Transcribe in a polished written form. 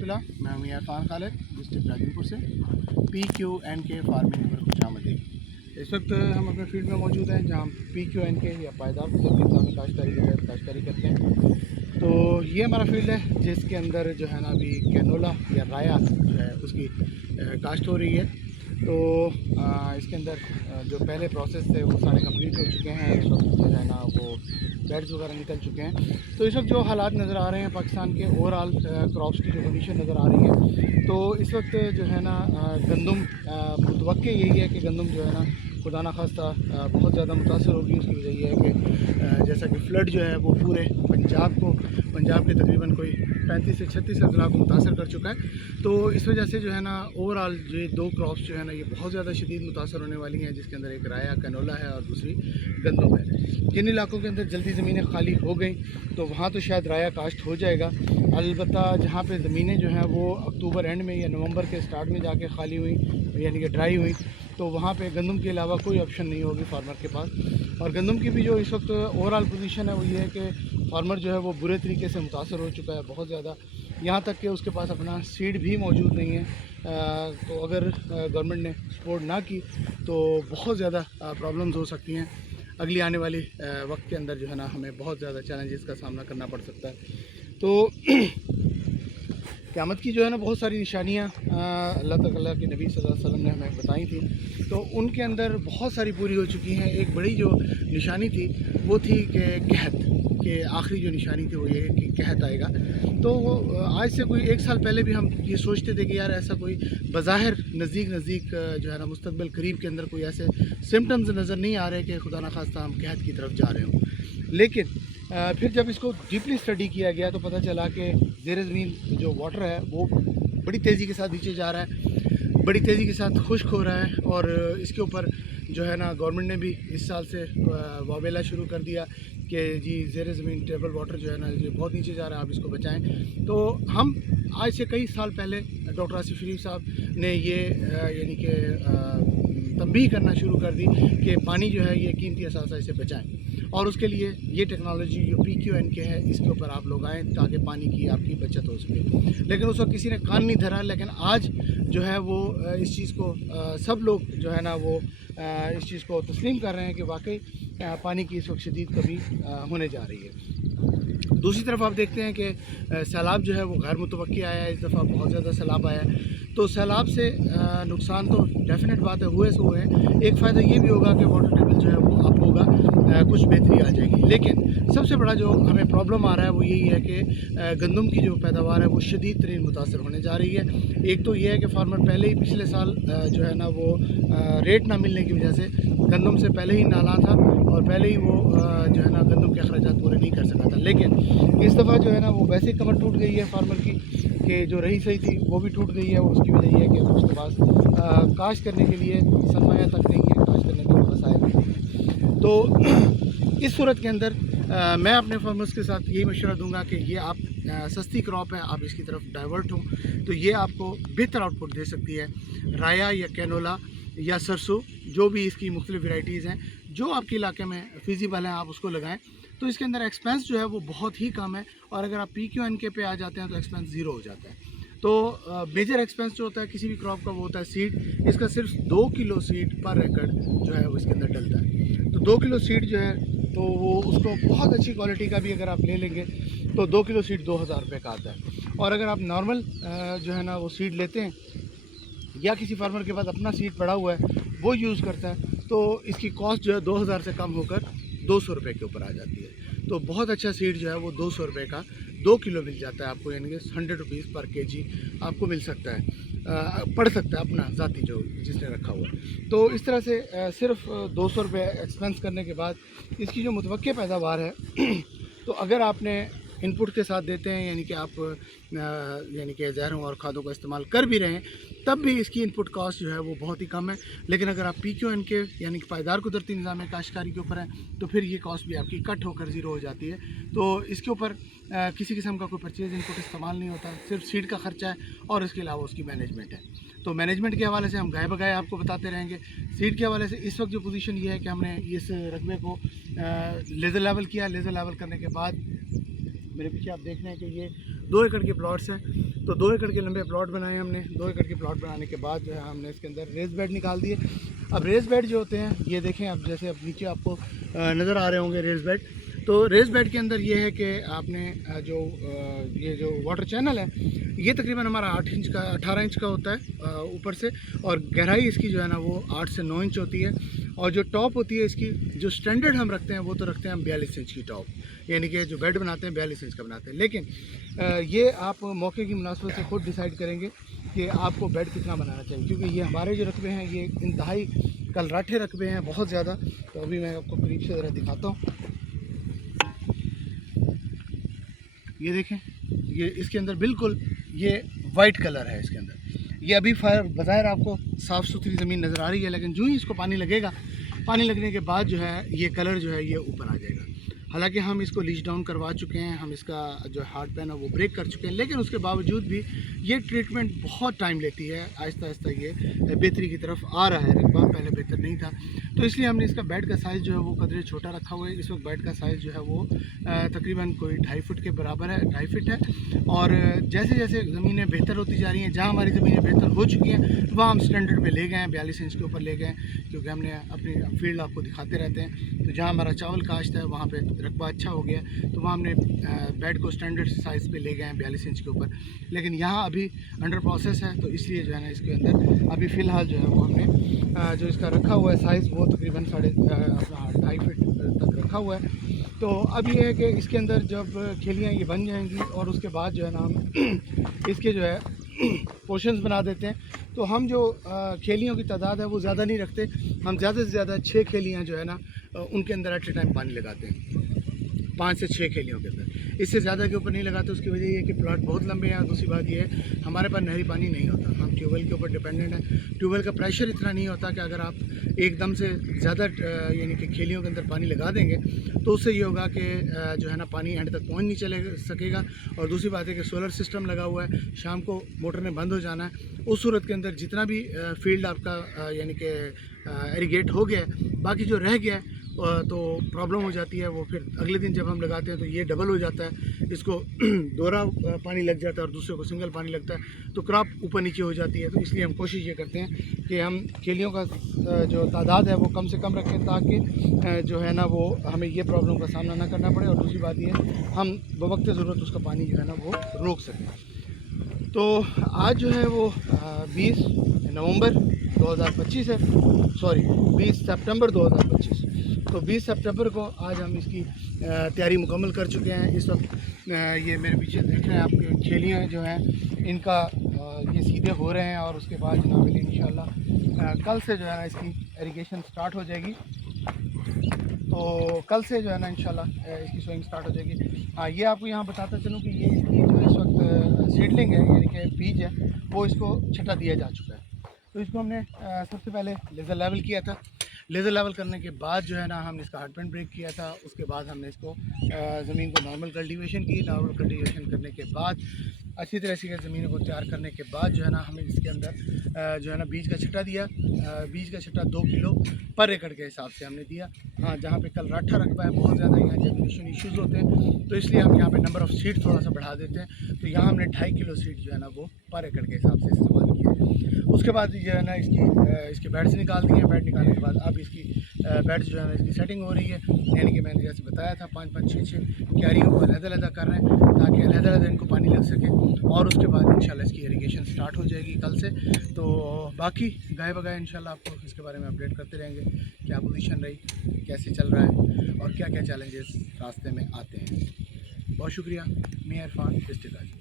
रहमतुल्लाह। मैं हूं इरफान खालिद, डिस्ट्रिक्ट राजनपुर से। PQNK फार्मिंग पर खुशामदीद। इस वक्त हम अपने फील्ड में मौजूद हैं जहां PQNK या पायदार कुदरती निज़ामी काश्तकारी के तहत काश्तकारी करते हैं। तो ये हमारा फील्ड है जिसके अंदर जो है ना अभी कैनोला या राया जो है उसकी काश्त हो रही है। तो इसके अंदर जो पहले प्रोसेस थे वो सारे कंप्लीट हो चुके हैं। इस वक्त जो है ना वो बेड्स वगैरह निकल चुके हैं। तो इस वक्त जो हालात नज़र आ रहे हैं पाकिस्तान के ओवरऑल क्रॉप्स की जो कंडीशन नज़र आ रही है, तो इस वक्त जो है ना गंदम मुतवक्के यही है कि गंदम जो है ना खुदा न खास्ता बहुत ज़्यादा मुतासर होगी। उसकी वजह यह है कि जैसा कि फ्लड जो है वो पूरे पंजाब के तकरीबन कोई 35 से 36 अजला को मुतासर कर चुका है। तो इस वजह से जो है ना ओवरऑल ये दो क्रॉप्स जो है ना ये बहुत ज़्यादा शदीद मुतासर होने वाली हैं, जिसके अंदर एक राया कैनोला है और दूसरी गंदम है। जिन इलाकों के अंदर जल्दी ज़मीनें खाली हो गई तो वहाँ तो शायद राया काश्त हो जाएगा। अलबत्ता जहाँ पे ज़मीनें जो हैं वो अक्टूबर एंड में या नवंबर के स्टार्ट में जाके खाली हुई यानी कि ड्राई हुई, तो वहाँ पे गंदम के अलावा कोई ऑप्शन नहीं होगी फार्मर के पास। और गंदम की भी जो इस वक्त ओवरऑल पोजीशन है वो ये है कि फार्मर जो है वो बुरे तरीके से मुतासर हो चुका है बहुत ज़्यादा, यहाँ तक कि उसके पास अपना सीड भी मौजूद नहीं है। तो अगर गवर्नमेंट ने सपोर्ट ना की तो बहुत ज़्यादा प्रॉब्लम्स हो सकती हैं। अगली आने वाली वक्त के अंदर जो है ना हमें बहुत ज़्यादा चैलेंजेस का सामना करना पड़ सकता है। तो क़यामत की जो है ना बहुत सारी निशानियाँ अल्लाह ताला के नबी सल्लल्लाहु अलैहि वसल्लम ने हमें बताई थी, तो उनके अंदर बहुत सारी पूरी हो चुकी हैं। एक बड़ी जो निशानी थी वो थी कि कहत के आखिरी जो निशानी थी वो ये कि कहत आएगा। तो आज से कोई 1 साल पहले भी हम ये सोचते थे कि यार ऐसा कोई बज़ाहिर नज़दीक जो है ना मुस्तक़बिल करीब के अंदर कोई ऐसे सिम्टम्स नज़र नहीं आ रहे कि खुदा न खास्ता हम कहत की तरफ जा रहे हों। लेकिन फिर जब इसको डीपली स्टडी किया गया तो पता चला कि ज़ेर ज़मीन जो वाटर है वो बड़ी तेज़ी के साथ नीचे जा रहा है, बड़ी तेज़ी के साथ खुश्क हो रहा है। और इसके ऊपर जो है ना गवर्नमेंट ने भी इस साल से वावेला शुरू कर दिया कि जी ज़ेर ज़मीन टेबल वाटर जो है ना ये बहुत नीचे जा रहा है, आप इसको बचाएं। तो हम आज से कई साल पहले डॉक्टर आसिफ शरीफ साहब ने ये यानी कि तंबीह करना शुरू कर दी कि पानी जो है ये कीमती असासा इसे बचाएं, और उसके लिए ये टेक्नोलॉजी जो PQNK है इसके ऊपर आप लोग आएँ ताकि पानी की आपकी बचत हो सके। लेकिन उस वक्त किसी ने कान नहीं धरा। लेकिन आज जो है वो इस चीज़ को सब लोग जो है ना वो इस चीज़ को तस्लीम कर रहे हैं कि वाकई पानी की इस वक्त शदीद कमी होने जा रही है। दूसरी तरफ आप देखते हैं कि सैलाब जो है वो गैर मुतवक्की आया है, इस दफ़ा बहुत ज़्यादा सैलाब आया है। तो सैलाब से नुकसान तो डेफिनेट बात है हुए सो हुए। एक फ़ायदा ये भी होगा कि वाटर टेबल जो है वो अप होगा, कुछ बेहतरी आ जाएगी। लेकिन सबसे बड़ा जो हमें प्रॉब्लम आ रहा है वो यही है कि गंदम की जो पैदावार है वो शदीद तरीन मुतासर होने जा रही है। एक तो ये है कि फार्मर पहले ही पिछले साल जो है ना वो रेट ना मिलने की वजह से गंदम से पहले ही नाला था और पहले ही वो जो है ना गंदम के अखराजात पूरे नहीं कर सका था। लेकिन इस दफ़ा जो है ना वो वैसे ही कमर टूट गई है फार्मर की कि जो रही सही थी वो भी टूट गई है। उसकी वजह यह है कि उसके पास काश्त करने के लिए सरमाया तक नहीं है, काश्त करने के लिए वसाइल नहीं है। तो इस सूरत के अंदर मैं अपने फार्मर्स के साथ यही मशवरा दूंगा कि ये आप सस्ती क्रॉप है, आप इसकी तरफ डाइवर्ट हों तो ये आपको बेहतर आउटपुट दे सकती है। राया या कैनोला या सरसों, जो भी इसकी मुख्तलिफ वैराइटीज़ हैं जो आपके इलाके में फिजिबल हैं आप उसको लगाएं। तो इसके अंदर एक्सपेंस जो है वो बहुत ही कम है, और अगर आप PQNK पे आ जाते हैं तो एक्सपेंस ज़ीरो हो जाता है। तो मेजर एक्सपेंस जो होता है किसी भी क्रॉप का वो होता है सीड। इसका सिर्फ 2 किलो सीड पर एकड़ जो है वो इसके अंदर डलता है। तो 2 किलो सीड जो है तो वो उसको बहुत अच्छी क्वालिटी का भी अगर आप ले लेंगे तो 2 किलो सीड 2000 रुपये का आता है। और अगर आप नॉर्मल जो है ना वो सीड लेते हैं या किसी फार्मर के पास अपना सीड पड़ा हुआ है वो यूज़ करता है तो इसकी कॉस्ट जो है 2000 से कम होकर 200 रुपये के ऊपर आ जाती है। तो बहुत अच्छा सीड जो है वो 200 रुपये का 2 किलो मिल जाता है आपको, यानी कि 100 रुपीज़ पर केजी आपको मिल सकता है, पड़ सकता है अपना ज़ाती जो जिसने रखा हुआ है। तो इस तरह से सिर्फ 200 रुपये एक्सपेंस करने के बाद इसकी जो मुतवक्के पैदावार है तो अगर आपने इनपुट के साथ देते हैं यानी कि आप यानी कि ज़हरों और खादों का इस्तेमाल कर भी रहे हैं तब भी इसकी इनपुट कॉस्ट जो है वो बहुत ही कम है। लेकिन अगर आप PQNK यानी कि पायदार कुदरती निज़ाम काश्तकारी के ऊपर है तो फिर ये कॉस्ट भी आपकी कट होकर ज़ीरो हो जाती है। तो इसके ऊपर किसी किस्म का कोई परचेज़ इनपुट इस्तेमाल नहीं होता, सिर्फ सीड का ख़र्चा है और इसके अलावा उसकी मैनेजमेंट है। तो मैनेजमेंट के हवाले से हम गाय बगाए आपको बताते रहेंगे। सीड के हवाले से इस वक्त जो पोजीशन ये है कि हमने इस रकबे को लेज़र लेवल किया। लेज़र लेवल करने के बाद मेरे पीछे आप देख रहे हैं कि ये 2 एकड़ के प्लॉट्स हैं, तो 2 एकड़ के लंबे प्लॉट बनाए हमने। 2 एकड़ के प्लॉट बनाने के बाद जो है हमने इसके अंदर रेस बेड निकाल दिए। अब रेस बेड जो होते हैं ये देखें, अब जैसे अब नीचे आपको नज़र आ रहे होंगे रेस बेड। तो रेस बेड के अंदर ये है कि आपने ये जो वाटर चैनल है ये तकरीबन हमारा 18 इंच का होता है ऊपर से, और गहराई इसकी जो है ना वो 8 से 9 इंच होती है। और जो टॉप होती है इसकी, जो स्टैंडर्ड हम रखते हैं वो तो रखते हैं हम 42 इंच की टॉप, यानी कि जो बेड बनाते हैं 42 इंच का बनाते हैं। लेकिन ये आप मौके की मुनासबत से खुद डिसाइड करेंगे कि आपको बेड कितना बनाना चाहिए, क्योंकि ये हमारे जो रकबे हैं ये इंतहाई कलराठे रकबे हैं बहुत ज़्यादा। तो अभी मैं आपको करीब से ज़रा दिखाता हूँ। ये देखें, ये इसके अंदर बिल्कुल ये वाइट कलर है इसके अंदर। ये अभी बज़ाहिर आपको साफ़ सुथरी ज़मीन नज़र आ रही है, लेकिन जो ही इसको पानी लगेगा, पानी लगने के बाद जो है ये कलर जो है ये ऊपर आ जाएगा। हालांकि हम इसको लीच डाउन करवा चुके हैं, हम इसका जो हार्ड पैन है वो ब्रेक कर चुके हैं, लेकिन उसके बावजूद भी ये ट्रीटमेंट बहुत टाइम लेती है। आहिस्ता आहिस्ता ये बेहतरी की तरफ आ रहा है रकबा, पहले बेहतर नहीं था। तो इसलिए हमने इसका बेड का साइज़ जो है वो कदरे छोटा रखा हुआ है। इस वक्त बेड का साइज़ जो है वो तकरीबन कोई 2.5 फुट के बराबर है, 2.5 फीट है। और जैसे जैसे ज़मीनें बेहतर होती जा रही हैं, जहाँ हमारी ज़मीनें बेहतर हो चुकी हैं वहाँ हम स्टैंडर्ड पे ले गए हैं, 42 इंच के ऊपर ले गए हैं, क्योंकि हमने अपनी फील्ड आपको दिखाते रहते हैं। तो जहाँ हमारा चावल काश्त है वहाँ पे रकबा अच्छा हो गया, तो वहाँ हमने बेड को स्टैंडर्ड साइज़ पे ले गए हैं 42 इंच के ऊपर। लेकिन यहाँ अभी अंडर प्रोसेस है, तो इसलिए जो है ना इसके अंदर अभी फ़िलहाल जो है वो हमने जो इसका रखा हुआ है साइज़ वो तकरीबन 2.5 फीट तक रखा हुआ है। तो अब ये है कि इसके अंदर जब खेलियाँ ये बन जाएंगी और उसके बाद जो है ना हम इसके जो है पोर्शंस बना देते हैं। तो हम जो खेलियों की तादाद है वो ज़्यादा नहीं रखते, हम ज़्यादा से ज़्यादा 6 खेलियाँ जो है ना उनके अंदर एट ए टाइम पानी लगाते हैं, 5 से 6 खेलियों के अंदर। इससे ज़्यादा के ऊपर नहीं लगाते। उसकी वजह ये है कि प्लाट बहुत लंबे हैं। दूसरी बात ये है हमारे पास नहरी पानी नहीं होता, हम ट्यूबवेल के ऊपर डिपेंडेंट हैं। ट्यूबवेल का प्रेशर इतना नहीं होता कि अगर आप एकदम से ज़्यादा यानी कि खेलियों के अंदर पानी लगा देंगे तो उससे ये होगा कि जो है ना पानी एंड तक पहुँच नहीं चले सकेगा। और दूसरी बात है कि सोलर सिस्टम लगा हुआ है, शाम को मोटर ने बंद हो जाना है। उस सूरत के अंदर जितना भी फील्ड आपका यानी कि इरीगेट हो गया है, बाकी जो रह गया है तो प्रॉब्लम हो जाती है। वो फिर अगले दिन जब हम लगाते हैं तो ये डबल हो जाता है, इसको दोहरा पानी लग जाता है और दूसरे को सिंगल पानी लगता है, तो क्रॉप ऊपर नीचे हो जाती है। तो इसलिए हम कोशिश ये करते हैं कि हम केलियों का जो तादाद है वो कम से कम रखें, ताकि जो है ना वो हमें ये प्रॉब्लम का सामना ना करना पड़े। और दूसरी बात ये हम बवक्त ज़रूरत उसका पानी जो है ना वो रोक सकें। तो आज जो है वो 20 नवंबर 2025 है, सॉरी 20 सितंबर 2025। तो 20 सितंबर को आज हम इसकी तैयारी मुकम्मल कर चुके हैं। इस वक्त ये मेरे पीछे देख रहे हैं आपके खेलियाँ जो हैं इनका ये सीधे हो रहे हैं, और उसके बाद जनाब इंशाल्लाह कल से जो है ना इसकी इरिगेशन स्टार्ट हो जाएगी। तो कल से जो है ना इंशाल्लाह इसकी सोइंग स्टार्ट हो जाएगी। हाँ, ये आपको यहाँ बताता चलूँ कि ये इसकी जो इस वक्त सीडलिंग है यानी कि बीज है वो इसको छटा दिया जा चुका है। तो इसको हमने सबसे पहले लेज़र लेवल किया था। लेज़र लेवल करने के बाद जो है ना हमने इसका हार्ड पेंट ब्रेक किया था। उसके बाद हमने इसको ज़मीन को नॉर्मल कल्टीवेशन की। नॉर्मल कल्टीवेशन करने के बाद अच्छी तरह से ज़मीन को तैयार करने के बाद जो है ना हमें इसके अंदर जो है ना बीज का छट्टा दिया। बीज का छट्टा 2 किलो पर एकड़ के हिसाब से हमने दिया। हाँ, जहाँ पे कल राठा रकबा है बहुत ज़्यादा, यहाँ जेमिनेशन इश्यूज़ होते हैं, तो इसलिए हम यहाँ पे नंबर ऑफ़ सीड थोड़ा सा बढ़ा देते हैं। तो यहाँ हमने 2.5 किलो सीड जो है ना वो पर एकड़ के हिसाब से इस्तेमाल किया। उसके बाद जो है ना इसके बेड्स निकाल दिए। बेड निकालने के बाद अब इसकी बेड्स जो है ना इसकी सेटिंग हो रही है, यानी कि मैंने जैसे बताया था 5-5, 6-6 क्यारियों को अलग-अलग कर रहे हैं ताकि अलग-अलग इनको पानी लग सके। और उसके बाद इंशाल्लाह इसकी इरिगेशन स्टार्ट हो जाएगी कल से। तो बाकी गाय बगाए इंशाल्लाह आपको इसके बारे में अपडेट करते रहेंगे, क्या पोजीशन रही, कैसे चल रहा है और क्या क्या चैलेंजेस रास्ते में आते हैं। बहुत शुक्रिया। मैं इरफान डिस्ट्रिक्ट।